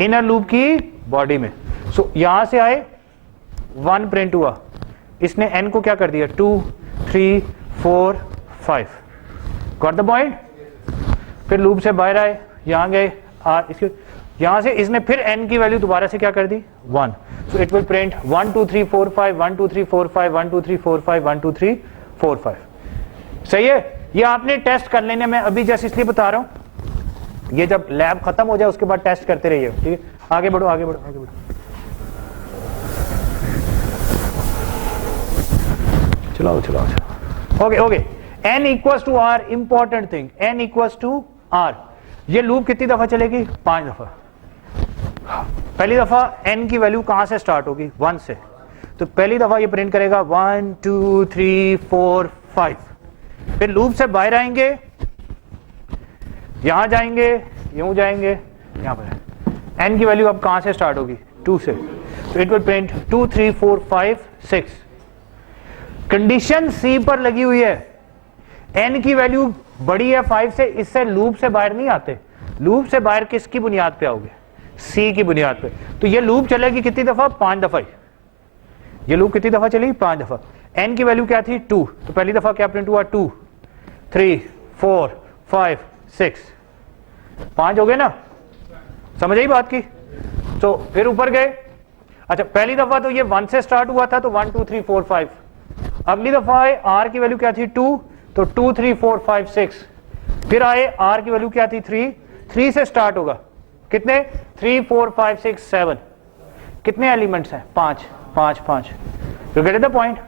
इनर लूप की बॉडी में। सो यहां से आए, 1 प्रिंट हुआ, इसने n को क्या कर दिया? 2 3 4 5। Got the point? फिर लूप से बाहर आए, यहां गए, इसके यहां से इसने फिर n की वैल्यू दोबारा से क्या कर दी? 1। So it will print 1 2 3 4 5 1 2 3 4 5 1 2 3 4 5 1 2 3 4 5। सही है? ये आपने टेस्ट कर लेने में अभी जैसे इसलिए बता रहा हूं, ये जब लैब खत्म हो जाए उसके बाद टेस्ट करते रहिए, ठीक है। आगे बढ़ो आगे बढ़ो आगे बढ़ो, चलाओ चलाओ चलाओ। Okay okay, n equals to r, important thing, n equals to r। ये लूप कितनी दफा चलेगी? 5 दफा। पहली दफा n की वैल्यू कहां से स्टार्ट होगी? 1 से। तो पहली दफा ये प्रिंट करेगा 1 2 3 4 5। फिर लूप से बाहर आएंगे, यहां जाएंगे, यूं जाएंगे, यहां पर n की वैल्यू अब कहां से स्टार्ट होगी? 2 से। तो इट विल प्रिंट 2 3 4 5 6। कंडीशन सी पर लगी हुई है, n की वैल्यू बड़ी है 5 से, इससे लूप से बाहर नहीं आते। लूप से बाहर किसकी बुनियाद पे आओगे? सी की बुनियाद पे। तो ये लूप चलेगी कितनी दफा? 5 दफा ही। ये लूप कितनी दफा चलेगी? 5 दफा। n की वैल्यू क्या थी? 2। तो पहली दफा क्या प्रिंट हुआ? 2 3 4 5 6 5 हो गए ना? समझ आई बात की? तो फिर ऊपर गए। अच्छा, पहली दफा तो ये 1 से स्टार्ट हुआ था, तो 1 2 3 4 5। अगली दफा आए, r की वैल्यू क्या थी? 2, तो 2 3 4 5 6। फिर आए, r की वैल्यू क्या थी? 3 से स्टार्ट होगा। कितने? 3 4 5 6 7। कितने एलिमेंट्स हैं? 5 5 5। You get the point?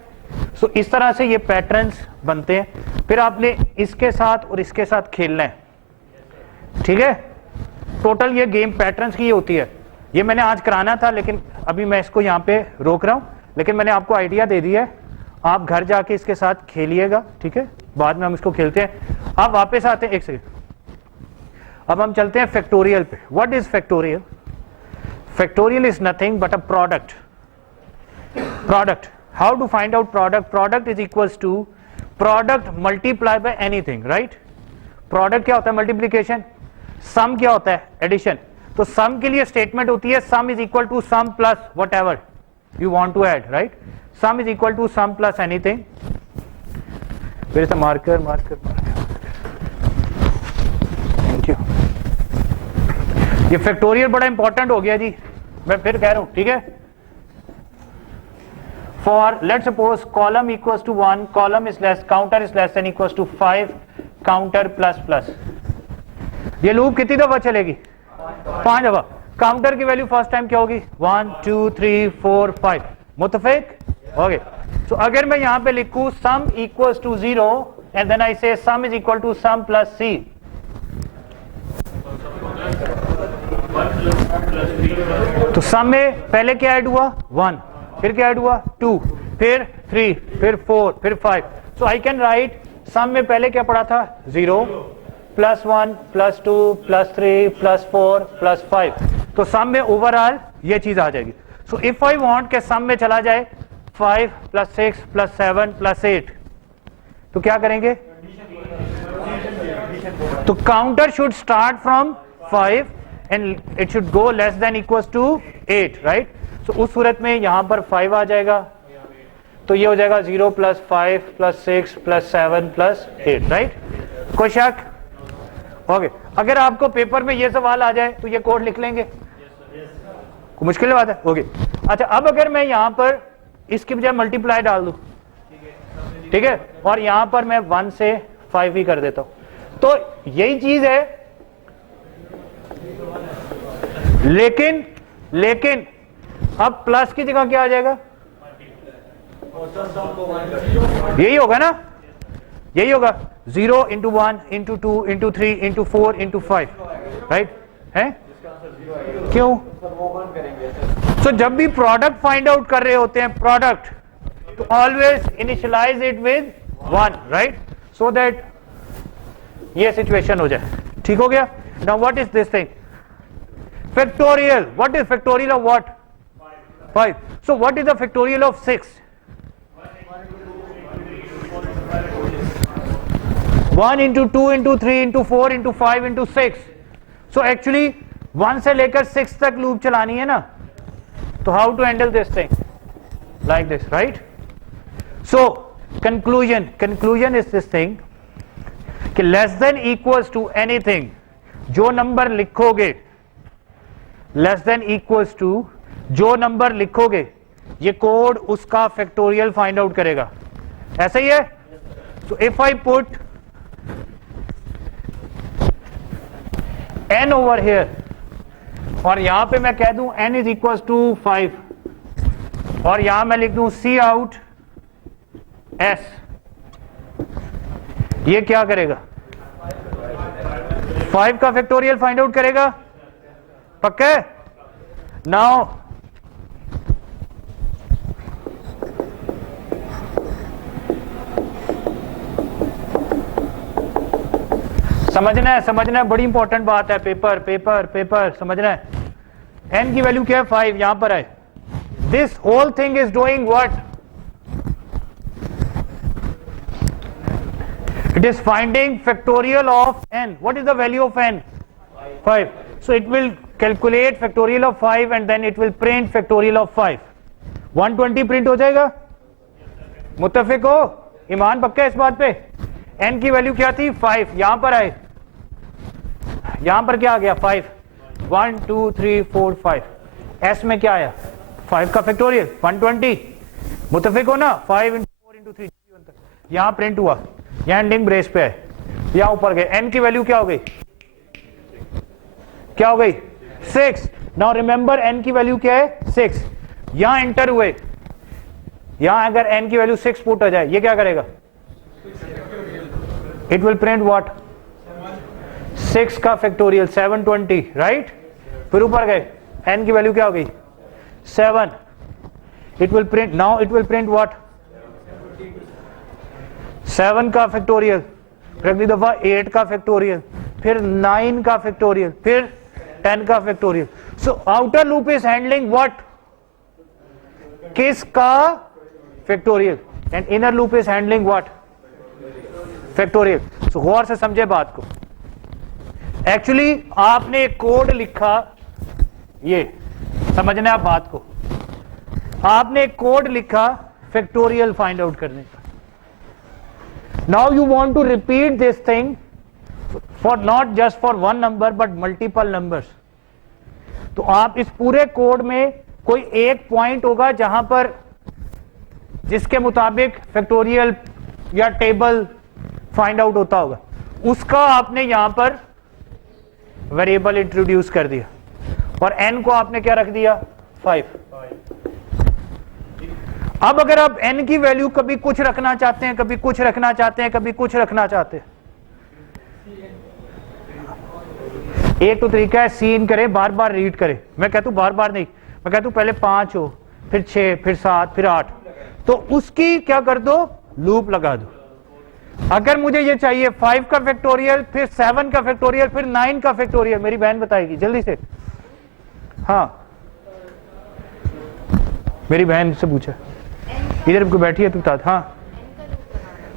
So इस तरह से ये पैटर्न्स बनते हैं। फिर आपने इसके साथ और इसके साथ खेलना है, ठीक है? टोटल ये गेम पैटर्न्स की होती है। ये मैंने आज कराना था, लेकिन अभी मैं इसको यहाँ पे रोक रहा हूँ, लेकिन मैंने आपको आइडिया दे दिया है। आप घर जाके इसके साथ खेलिएगा, ठीक है? बाद में हम इसको खेलते हैं। अब वापस आते हैं, एक सेकेंड। अब हम चलते हैं फैक्टोरियल पे। What is factorial? Factorial is nothing but a product. Product, how to find out product? Product is equals to product multiply by anything, right? Product क्या होता है? मल्टीप्लीकेशन। सम क्या होता है? एडिशन। तो सम के लिए स्टेटमेंट होती है sum is equal to sum plus whatever you want to add, right? Sum is equal to sum plus anything. Where is the marker? Thank you. ये फैक्टोरियल बड़ा इंपॉर्टेंट हो गया जी, मैं फिर कह रहा हूं, ठीक है? For let suppose column equals to 1, column is less, counter is less than equals to 5, counter plus plus. ये लूप कितनी दफा चलेगी? 5 दफा। काउंटर की वैल्यू फर्स्ट टाइम क्या होगी? 1 2 3 4 5। मुत्तफिक? ओके। सो अगर मैं यहां पे लिखूं sum equals to 0 and then I say sum is equal to sum plus C, तो सम में पहले क्या ऐड हुआ? 1, फिर क्या ऐड हुआ? 2, फिर 3, फिर 4, फिर 5। सो आई कैन राइट सम में पहले क्या पड़ा था? 0 plus 1 plus 2 plus 3 plus 4 plus 5। तो सम में ओवरऑल ये चीज आ जाएगी। सो इफ आई वांट के सम में चला जाए 5 प्लस 6 प्लस 7 प्लस 8, तो क्या करेंगे? तो counter should start from 5 and it should go less than equals to 8, right? So उस सूरत में यहां पर 5 आ जाएगा, तो ये हो जाएगा 0 plus 5 plus 6 plus 7 plus 8, right? कोई शक? ओके। अगर आपको पेपर में ये सवाल आ जाए तो ये कोड लिख लेंगे, कोई मुश्किल बात है? ओके। अच्छा, अब अगर मैं यहां पर इसकी बजाय मल्टीप्लाई डाल दूं, ठीक है, और यहां पर मैं 1 से 5 ही कर देता हूं, तो यही चीज है। लेकिन अब प्लस की जगह क्या आ जाएगा? यही होगा ना? यही होगा 0 into 1 into 2 into 3 into 4 into 5, right? है? क्यों? तो जब भी प्रोडक्ट फाइंड आउट कर रहे होते हैं, प्रोडक्ट, तो always initialise it with 1, right? So that ये सिचुएशन हो जाए। ठीक हो गया? Now what is this thing? Factorial. What is factorial of what? 5. So what is the factorial of 6? 1 into 2 into 3 into 4 into 5 into 6। So actually 1 से लेकर 6 तक loop चलानी है ना, तो how to handle this thing? Like this, right? So conclusion is this thing कि less than equals to anything, जो नंबर लिखोगे, लेस देन इक्वल्स टू जो नंबर लिखोगे, ये कोड उसका फैक्टोरियल फाइंड आउट करेगा। ऐसा ही है? So if I put n over here, और यहां पे मैं कह दूं n इज इक्वल टू 5, और यहां मैं लिख दूं सी आउट s, ये क्या करेगा? 5 का फैक्टोरियल फाइंड आउट करेगा। पक्का? नाउ समझना है, बड़ी इंपॉर्टेंट बात है। पेपर समझना है। n की वैल्यू क्या है? 5 यहां पर है। This whole thing is doing what? It is finding factorial of n. What is the value of n? 5. So it will calculate factorial of 5 and then it will print factorial of 5. 120 print हो जाएगा? मुत्तफिक हो? ईमान पक्का है इस बात पे? n की value क्या थी? 5. यहां पर आए, यहां पर क्या आ गया? 5. 1 2 3 4 5. s में क्या आया? 5 का फैक्टोरियल 120. मुत्तफिक हो ना? 5 × 4 × 3 यहां प्रिंट हुआ, यहां एंडिंग ब्रेस पे है, यहां ऊपर गए, n की वैल्यू क्या हो गई? क्या हो गई? 6. नाउ रिमेंबर n की वैल्यू क्या है? 6. यहां एंटर हुए, यहां अगर n की वैल्यू 6 पुट हो जाए, ये क्या करेगा? It will print what? 6 का फैक्टोरियल 720, राइट? फिर ऊपर गए, n की वैल्यू क्या हो गई? 7. It will print, now it will print what? 7 का फैक्टोरियल, फिर अगली दफा 8 का फैक्टोरियल, फिर 9 का फैक्टोरियल, फिर 10 का factorial. So outer loop is handling what? किस का factorial, and inner loop is handling what? Factorial. So गौर से समझे बात को. एक्चुअली आपने एक कोड लिखा, ये समझना आप बात को, आपने एक कोड लिखा फैक्टोरियल फाइंड आउट करने का. Now you want to repeat this thing for not just for one number but multiple numbers. तो आप इस पूरे कोड में कोई एक पॉइंट होगा जहां पर जिसके मुताबिक फैक्टोरियल या टेबल फाइंड आउट होता होगा, उसका आपने यहां पर वेरिएबल इंट्रोड्यूस कर दिया और n को आपने क्या रख दिया? 5. अब अगर आप n की वैल्यू कभी कुछ रखना चाहते हैं, कभी कुछ रखना चाहते हैं, कभी कुछ रखना चाहते हैं, एक तो तरीका है सीन करें, बार बार रीड करें. मैं कहता हूं बार बार नहीं, मैं कहता हूं पहले 5 हो, फिर 6, फिर 7, फिर 8, तो उसकी क्या कर दो? लूप लगा दो. अगर मुझे ये चाहिए 5 का फैक्टोरियल, फिर 7 का फैक्टोरियल, फिर 9 का फैक्टोरियल, मेरी बहन बताएगी जल्दी से. हाँ, मेरी बहन से पूछा, इधर को बैठी है, तू बता. हाँ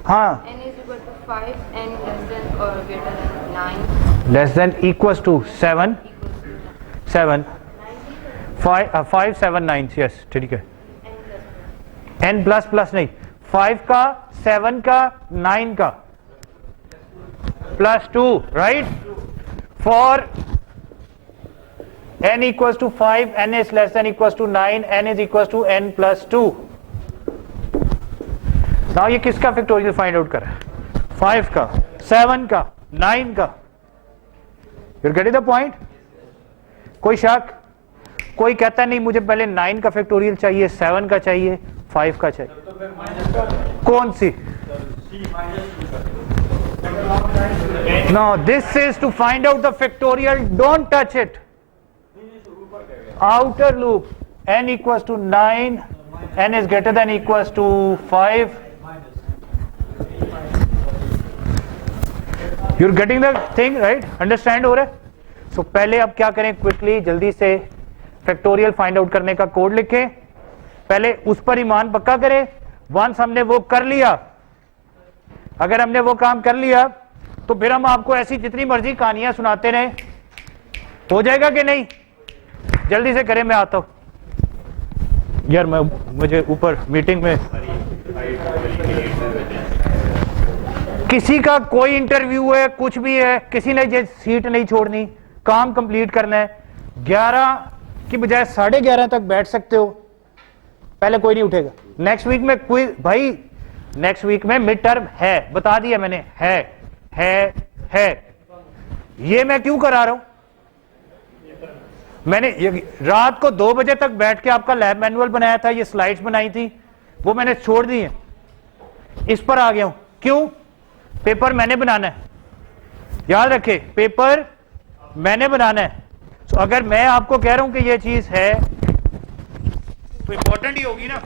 हाँ, n is equal to 5, n less than or greater than 9. Less than equals to 7 7 5 7 9. Yes, ठीक है. n प्लस प्लस नहीं, 5 का 7 का 9 का plus 2, right? For n equals to 5, n is less than equals to 9, n is equals to n plus 2. Now ये किसका factorial find out कर रहा है? 5 का, 7 का, 9 का. You getting the point? कोई शक? कोई कहता नहीं मुझे पहले 9 का फैक्टोरियल चाहिए, 7 का चाहिए, 5 का चाहिए. कौन सी? No, this is to find out the factorial. Don't touch it. Outer loop, n equals to 9, n is greater than equals to 5. You're getting the thing, right? Understand हो रहा है? So पहले अब क्या करें, क्विकली जल्दी से फैक्टोरियल फाइंड आउट करने का कोड लिखें. पहले उस पर ईमान पक्का करें. वंस हमने वो कर लिया, अगर हमने वो काम कर लिया तो फिर हम आपको ऐसी जितनी मर्जी कहानियां सुनाते रहे. हो जाएगा कि नहीं? जल्दी से करें, मैं आता हूं यार. मुझे ऊपर मीटिंग में किसी का कोई इंटरव्यू है, कुछ भी है, किसी ने ये सीट नहीं छोड़नी, काम कंप्लीट करना है. 11 की बजाय 11:30 तक बैठ सकते हो. पहले कोई नहीं उठेगा. नेक्स्ट वीक में कोई भाई, नेक्स्ट वीक में मिड टर्म है, बता दिया मैंने, है. ये मैं क्यों करा रहा हूं? मैंने रात को 2 बजे तक बैठ के आपका लैब मैनुअल बनाया था, ये स्लाइड्स बनाई थी, वो मैंने छोड़ दी है. इस पर आ गया हूं. क्यों? पेपर मैंने बनाना है. याद रखे, पेपर मैंने बनाना है. तो अगर मैं आपको कह रहा हूं कि ये चीज है तो इंपॉर्टेंट ही होगी ना.